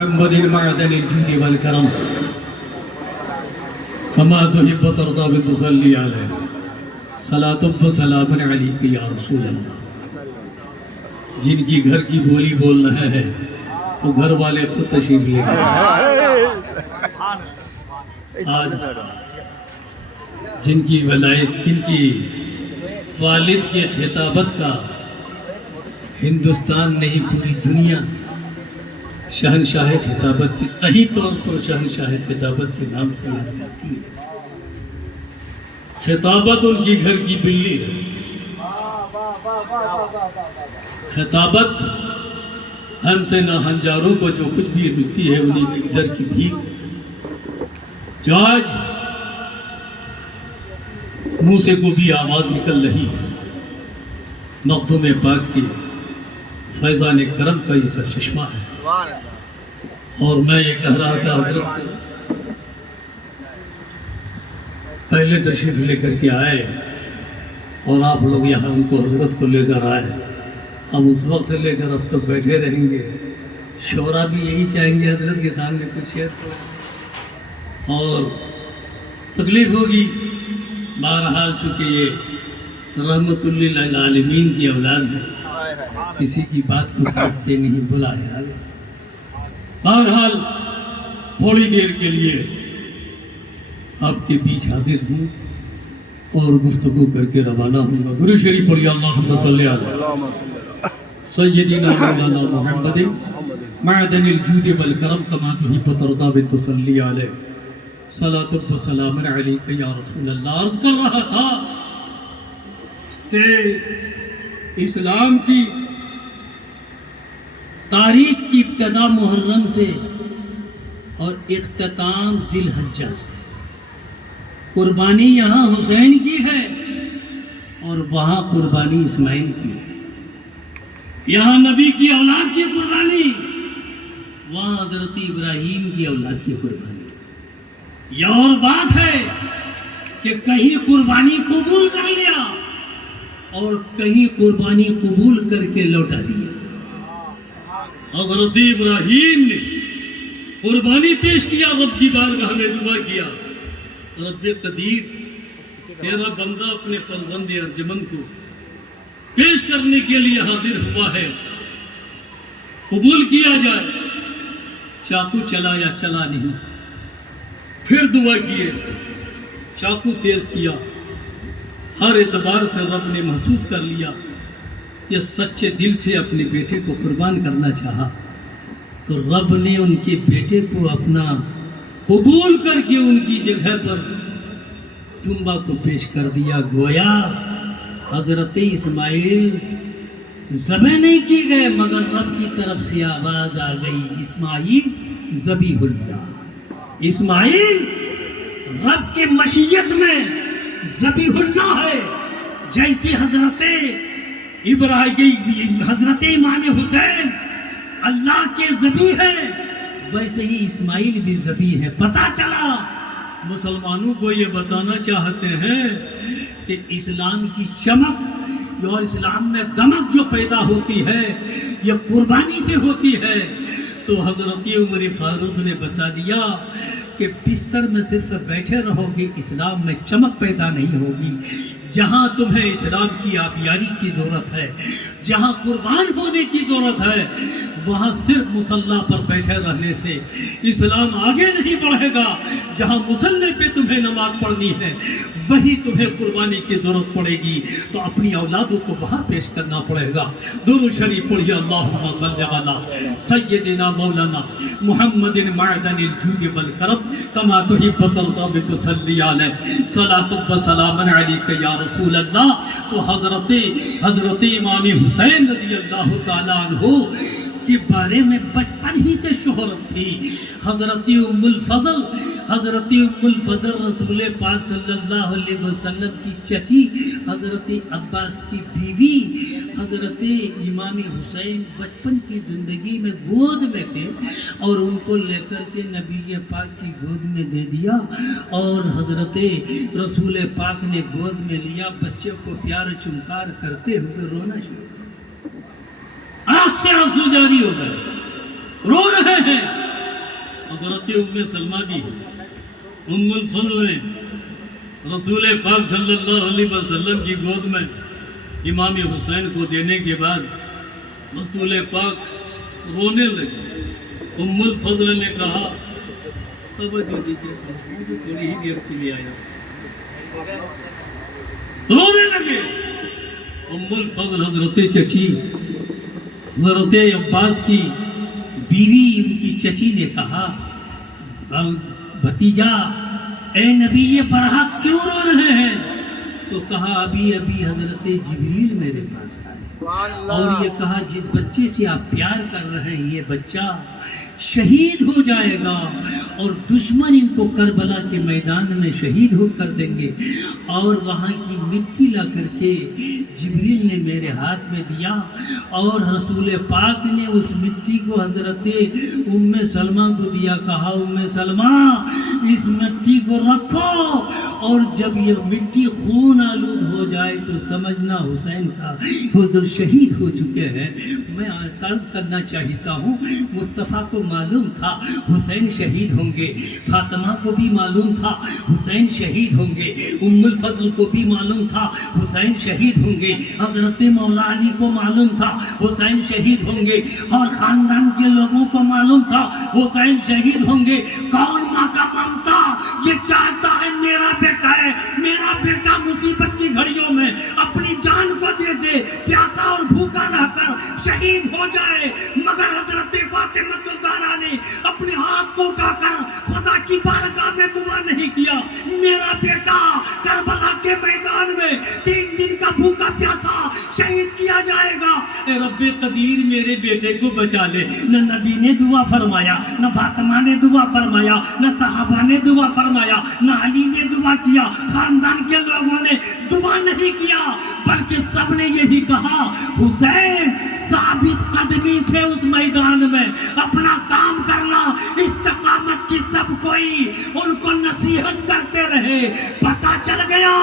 محمد معدن الجود والكرم كما تحب وترضى بتصلي عليه صلاة وسلام علیک یا رسول اللہ۔ جن کی گھر کی بولی بول رہے ہیں وہ گھر والے خود تشریف لے گئے۔ آج جن کی ولایت، جن کی والد کے خطابت کا ہندوستان نہیں پوری دنیا شہنشاہ خطابت کی صحیح طور پر شہنشاہ خطابت کے نام سے یاد کرتی ہے۔ خطابت ان کی گھر کی بلی ہے۔ خطابت ہم سے نہ ہنجاروں کو جو کچھ بھی ملتی ہے انہیں کی گھر کی بھیک جو آج منہ سے کو بھی آواز نکل رہی ہے، مخدوم پاک کی فیضان کرم کا یہ سرچشمہ ہے۔ اور میں یہ کہہ رہا تھا حضرت پہلے تشریف لے کر کے آئے اور آپ لوگ یہاں ان کو حضرت کو لے کر آئے، ہم اس وقت سے لے کر اب تک بیٹھے رہیں گے۔ شعراء بھی یہی چاہیں گے حضرت کے سامنے کچھ شعر تو، اور تکلیف ہوگی۔ بہرحال چونکہ یہ رحمت للعالمین کی اولاد ہے، کسی کی بات کو کاٹتے نہیں، بلایا۔ بہرحال تھوڑی دیر کے لیے آپ کے بیچ حاضر ہوں اور گفتگو کر کے روانہ ہوں گا۔ درود شریف پڑھیے، اللہم صلی علی سیدنا مولانا محمد معدن الجود والکرم کما تحب وترضى بتصلی علیہ صلاۃ وسلام علیک یا رسول اللہ۔ عرض کر رہا تھا کہ اسلام کی تاریخ کی ابتدا محرم سے اور اختتام ذی الحجہ سے۔ قربانی یہاں حسین کی ہے اور وہاں قربانی اسماعیل کی ہے۔ یہاں نبی کی اولاد کی قربانی، وہاں حضرت ابراہیم کی اولاد کی قربانی۔ یہ اور بات ہے کہ کہیں قربانی قبول کر لیا اور کہیں قربانی قبول کر کے لوٹا دیا۔ حضرت ابراہیم نے قربانی پیش کیا، رب کی بارگاہ میں دعا کیا، رب قدیر تیرا بندہ اپنے فرزند ارجمند کو پیش کرنے کے لیے حاضر ہوا ہے، قبول کیا جائے۔ چاقو چلا یا چلا نہیں، پھر دعا کیے، چاقو تیز کیا۔ ہر اعتبار سے رب نے محسوس کر لیا کہ سچے دل سے اپنے بیٹے کو قربان کرنا چاہا، تو رب نے ان کے بیٹے کو اپنا قبول کر کے ان کی جگہ پر دمبا کو پیش کر دیا۔ گویا حضرت اسماعیل ذبح نہیں کی گئے مگر رب کی طرف سے آواز آ گئی، اسماعیل ذبیح اللہ۔ اسماعیل رب کے مشیت میں ذبیح اللہ ہے۔ جیسے حضرت ابراہیم، حضرت امام حسین اللہ کے ذبیح ہے، ویسے ہی اسماعیل بھی ذبیح ہے۔ پتہ چلا مسلمانوں کو یہ بتانا چاہتے ہیں کہ اسلام کی چمک اور اسلام میں دمک جو پیدا ہوتی ہے یہ قربانی سے ہوتی ہے۔ تو حضرت عمر فاروق نے بتا دیا کہ بستر میں صرف بیٹھے رہو گے اسلام میں چمک پیدا نہیں ہوگی۔ جہاں تمہیں اسلام کی آبیاری کی ضرورت ہے، جہاں قربان ہونے کی ضرورت ہے، وہاں صرف مصلی پر بیٹھے رہنے سے اسلام آگے نہیں بڑھے گا۔ جہاں مصلی پہ تمہیں نماز پڑھنی ہے وہی تمہیں قربانی کی ضرورت پڑے گی، تو اپنی اولادوں کو وہاں پیش کرنا پڑے گا۔ درود شریف پڑھیے، اللہم صلی علی سیدنا مولانا محمد معدن الجود والکرم کما تحب وترضى بتصلی علیہ صلاۃ وسلام علیک یا رسول اللہ۔ تو حضرت امام حسین رضی اللہ تعالیٰ عنہ کے بارے میں بچپن ہی سے شہرت تھی۔ حضرت ام الفضل رسول پاک صلی اللہ علیہ وسلم کی چچی، حضرت عباس کی بیوی، حضرت امام حسین بچپن کی زندگی میں گود میں تھے اور ان کو لے کر کے نبی پاک کی گود میں دے دیا، اور حضرت رسول پاک نے گود میں لیا، بچے کو پیار چمکار کرتے ہوئے رونا شروع، آنکھ سے آنسو جاری ہو گئے، رو رہے ہیں۔ حضرت ام سلمہ بھی ہے، ام الفضل نے رسول پاک صلی اللہ علیہ وسلم کی گود میں امام حسین کو دینے کے بعد رسول پاک رونے لگے۔ ام الفضل نے کہا توجہ دیجیے، تھوڑی ہی دیر کے لیے آیا، رونے لگے۔ ام الفضل حضرت چچی حضرت عباس کی بیوی ان کی چچی نے کہا بھتیجا اے نبی برحق کیوں رو رہے ہیں؟ تو کہا ابھی حضرت جبریل میرے پاس آئے اور یہ کہا جس بچے سے آپ پیار کر رہے ہیں یہ بچہ شہید ہو جائے گا اور دشمن ان کو کربلا کے میدان میں شہید ہو کر دیں گے، اور وہاں کی مٹی لا کر کے جبریل نے میرے ہاتھ میں دیا اور رسول پاک نے اس مٹی کو حضرت ام سلمہ کو دیا، کہا ام سلمہ اس مٹی کو رکھو اور جب یہ مٹی خون آلود ہو جائے تو سمجھنا حسین کا حضور شہید ہو چکے ہیں۔ میں عرض کرنا چاہتا ہوں مصطفیٰ کو معلوم تھا حسین شہید ہوں گے، فاطمہ کو بھی معلوم تھا حسین شہید ہوں گے، ام الفضل کو بھی معلوم تھا حسین شہید ہوں گے، حضرت مولا علی کو معلوم تھا حسین شہید ہوں گے، اور خاندان کے لوگوں کو معلوم تھا حسین شہید ہوں گے۔ کون ماں کا ممتا یہ چاہتا ہے میرا بیٹا مصیبت کی گھڑیوں میں اپنی جان کو دے دے، پیاسا اور بھوکا رہ کر شہید ہو جائے، مگر حضرت فاطمہ الزہرا نے اپنے ہاتھ کو اٹھا کر خدا کی بارگاہ میں دعا نہیں کیا میرا بیٹا کربلا کے میدان میں 3 دن کا بھوکا پیاسا شہید کیا جائے گا، اے رب قدیر میرے بیٹے کو بچا لے۔ نہ نبی نے دعا فرمایا، نہ فاطمہ نے دعا فرمایا، نہ صحابہ نے دعا فرمایا، نہ علی نے دعا کیا، خاندان کے لوگوں نے دعا نہیں کیا، بلکہ سب نے یہی کہا حسین ثابت قدمی سے اس میدان میں اپنا کام کرنا، استقامت کی سب کوئی ان کو نصیحت کرتے رہے۔ پتہ چل گیا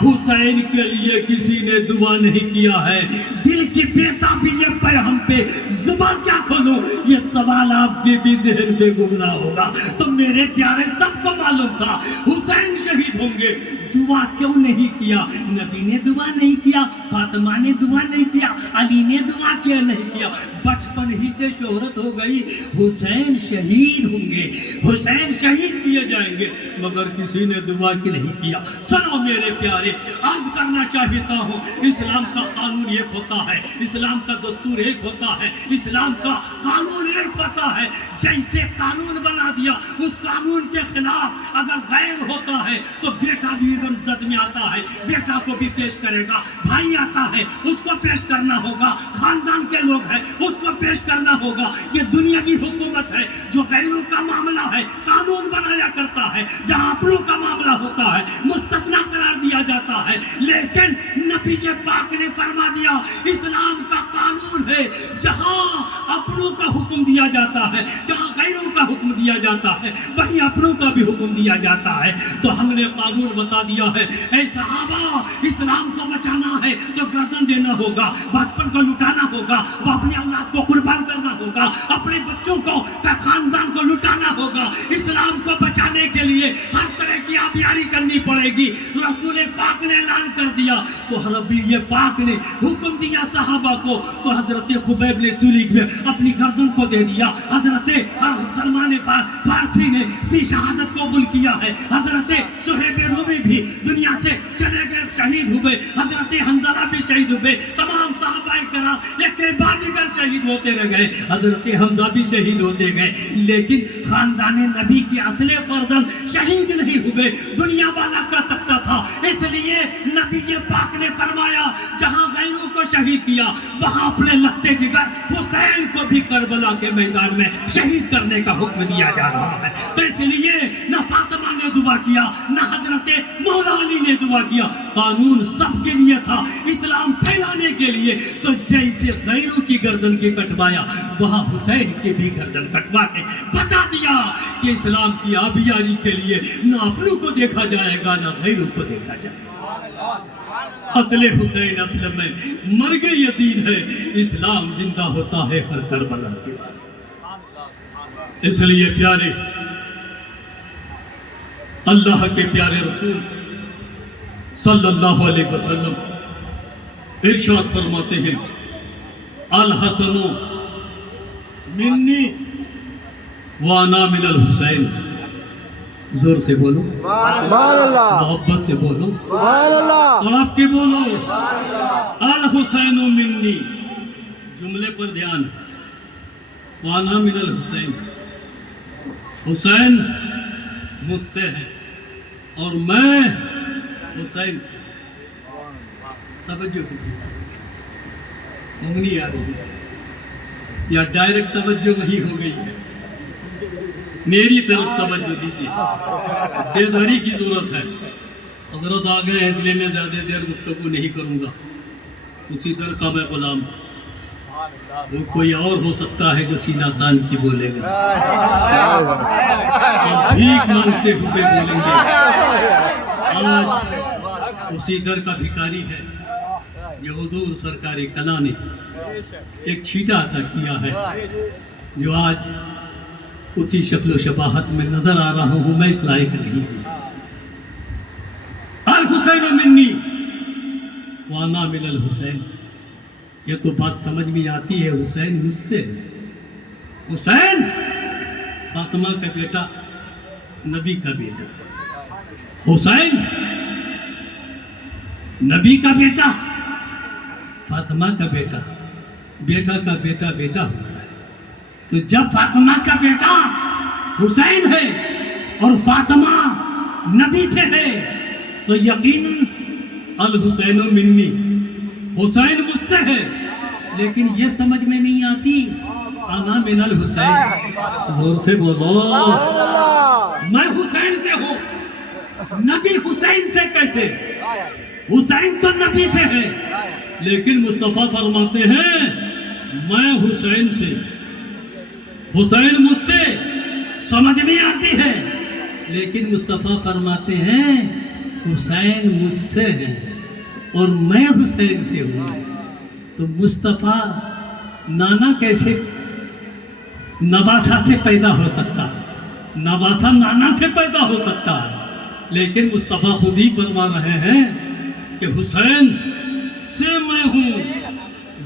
حسین کے لیے کسی نے دعا نہیں کیا ہے، دل کی بےتابی پہ ہم پہ زبان کیا کھولوں، یہ سوال آپ کے بھی ذہن پہ گمراہ ہوگا۔ تو میرے پیارے سب کو معلوم تھا حسین شہید ہوں گے، دعا کیوں نہیں کیا؟ نبی نے دعا نہیں کیا، فاطمہ نے دعا نہیں کیا، علی نے دعا کیا نہیں کیا، بچپن ہی سے شہرت ہو گئی حسین شہید ہوں گے، حسین شہید کیے جائیں گے، مگر کسی نے دعا کی نہیں کیا۔ سنو میرے پیارے، عرض کرنا چاہتا ہوں اسلام کا قانون ایک ہوتا ہے، اسلام کا دستور ایک ہوتا ہے، اسلام کا قانون ایک ہوتا ہے۔ جیسے قانون بنا دیا اس قانون کے خلاف اگر غیر ہوتا ہے تو بیٹا بھی اگر زد میں آتا ہے بیٹا کو بھی پیش کرے گا، بھائی آتا ہے اس کو پیش کرنا ہوگا، خاندان کے لوگ ہیں اس کو پیش کرنا ہوگا۔ یہ دنیاوی حکومت ہے جو غیروں کا معاملہ ہے قانون بنایا کرتا ہے، جہاں اپنوں کا معاملہ ہوتا ہے مستثنا قرار دیا جاتا ہے۔ لیکن نبی پاک نے فرما دیا اسلام کا قانون ہے جہاں اپنوں کا حکم دیا جاتا ہے، جہاں غیروں کا حکم دیا جاتا ہے وہیں اپنوں کا بھی حکم دیا جاتا ہے۔ تو ہم نے قانون بتا دیا ہے، اے صحابہ اسلام کو بچانا ہے تو گردن دینا ہوگا، بچپن کو لٹانا ہوگا، وہ اپنے اولاد کو قربان کرنا ہوگا، اپنے بچوں کو خاندان کو لٹانا ہوگا۔ اسلام کو بچانے کے لیے ہر طرح کی آبیاری کرنی پڑے گی۔ رسول پاک نے اعلان کر دیا تو نبی پاک نے حکم دیا صحابہ کو، تو حضرت خبیب نے سولی میں اپنی گردن کو دے دیا، حضرت سلمان فارسی نے بھی شہادت قبول کیا ہے، حضرت صہیب رومی بھی دنیا سے چلے گئے شہید ہوئے، حضرت حنظلہ بھی شہید ہوئے، تمام صحابہ کرام ایک کے بعد دیگر شہید ہوتے رہ گئے، حضرت حمزہ بھی شہید ہوتے گئے، لیکن خاندان نبی کے اصل فرزند شہید نہیں ہوئے، دنیا والا کر سکتا تھا۔ اس لیے نبی پاک نے فرمایا جہاں غیروں کو شہید کیا وہاں اپنے لگتے جگر حسین کو بھی کربلا کے میدان میں شہید کرنے کا حکم دیا جا رہا ہے۔ تو اس لیے نہ فاطمہ نے دعا کیا نہ حضرت مولا علی نے دعا کیا، قانون سب کے لیے تھا اسلام پھیلانے کے لیے۔ تو جیسے غیروں کی گردن کے کٹوایا وہاں حسین کے بھی گردن کٹوا کے بتا دیا کہ اسلام کی آبیاری کے لیے نہ اپنوں کو دیکھا جائے گا نہ غیروں کو دیکھا جائے گا۔ قتل حسین اصل میں مرگ یزید ہے، اسلام زندہ ہوتا ہے ہر کربلا کے بعد۔ اس لیے پیارے اللہ کے پیارے رسول صلی اللہ علیہ وسلم ارشاد فرماتے ہیں الحسن منی وانا من الحسین. زور سے بولو سبحان اللہ، محبت سے بولو سبحان اللہ، اور آپ کے بولو الحسین منی. جملے پر دھیان. وانا من الحسین، حسین مجھ سے ہے اور میں حسین سے. توجہ کیجیے، انگلی آ رہی ہے یا ڈائریکٹ توجہ نہیں ہو گئی ہے؟ میری طرف توجہ دیجیے، بیداری کی ضرورت ہے. حضرت آ گئے اس لیے میں زیادہ دیر گفتگو نہیں کروں گا. اسی در کا میں غلام. وہ کوئی اور ہو سکتا ہے جو سینہ تان کی بولے گا، بھیک مانگتے ہوئے بولیں گے. آج اسی در کا بھکاری ہے. یہ حضور سرکار کلا نے ایک چھیٹا عطا کیا ہے جو آج اسی شکل و شباہت میں نظر آ رہا ہوں. میں اس لائق نہیں ہوں. الحسین منی وانا من الحسین. یہ تو بات سمجھ میں آتی ہے. حسین مجھ سے ہے. حسین فاطمہ کا بیٹا، نبی کا بیٹا. حسین نبی کا بیٹا، فاطمہ کا بیٹا. بیٹا کا بیٹا بیٹا ہوتا ہے. تو جب فاطمہ کا بیٹا حسین ہے اور فاطمہ نبی سے ہے تو یقیناً الحسین منی، حسین مجھ سے ہے. لیکن یہ سمجھ میں نہیں آتی انا من الحسین. زور سے بولو. میں حسین سے ہوں، نبی حسین سے کیسے؟ حسین تو نبی سے ہے. لیکن مصطفیٰ فرماتے ہیں میں حسین سے. حسین مجھ سے سمجھ میں آتی ہے، لیکن مصطفیٰ فرماتے ہیں حسین مجھ سے ہے اور میں حسین سے ہوں. تو مصطفیٰ نانا کیسے نواسا سے پیدا ہو سکتا؟ نواسا نانا سے پیدا ہو سکتا ہے. لیکن مصطفیٰ خود ہی فرما رہے ہیں کہ حسین سے میں ہوں.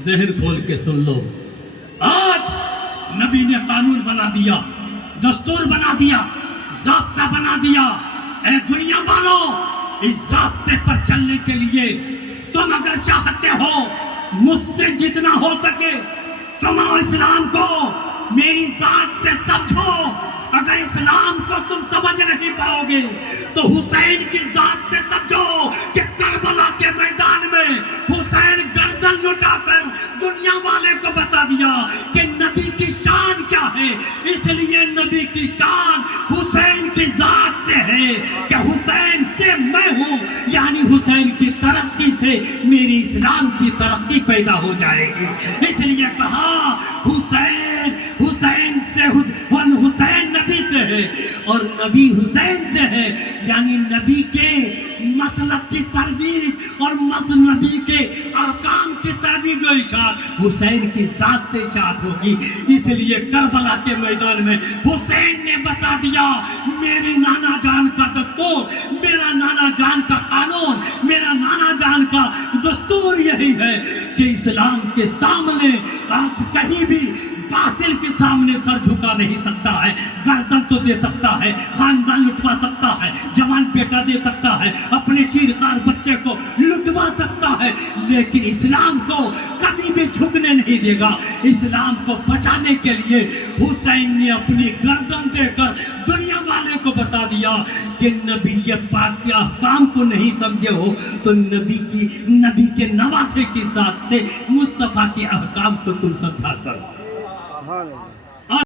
ذہن کھول کے سن لو. آج نبی نے قانون بنا دیا، دستور بنا دیا، ضابطہ بنا دیا. اے دنیا والوں، اس ضابطے پر چلنے کے لیے تم اگر چاہتے ہو مجھ سے جتنا ہو سکے تم اسلام کو میری ذات سے سمجھو. اگر اسلام کو تم سمجھ نہیں پاؤ گے تو حسین کی ذات سے سمجھو کہ کربلا کے میدان میں حسین گردن لٹا کر دنیا والے کو بتا دیا کہ نبی کی شان کیا ہے. اس لیے نبی کی شان حسین کی ذات سے ہے کہ حسین سے میں ہوں. یعنی حسین کی ترقی سے میری اسلام کی ترقی پیدا ہو جائے گی. اس لیے کہا حسین حسین سے حسین نبی سے ہے اور نبی حسین سے ہے. یعنی نبی کے مسلک کی ترویج اور نبی کے احکام کی ترویج و اشاعت حسین کی ذات سے اشاعت ہوگی. اس لیے کربلا کے میدان میں حسین نے بتا دیا میرے نانا جان کا دستور، میرا نانا جان کا قانون، میرا نانا جان کا دستور یہی ہے کہ اسلام کے سامنے آج کہیں بھی باطل کے سامنے سر جھکا نہیں سکتا ہے. گردن تو دے سکتا ہے، خاندان لٹوا سکتا ہے، جوان بیٹا دے سکتا ہے، اپنے شیرخوار بچے کو لٹوا سکتا ہے، لیکن اسلام کو کبھی بھی جھکنے نہیں دے گا. اسلام کو بچانے کے لیے حسین نے اپنی گردن دے کر دنیا والے کو بتا دیا کہ نبی پاک کے احکام کو نہیں سمجھے ہو تو نبی کے نواسے کی ذات سے مصطفیٰ کے احکام کو تم سمجھا کرو.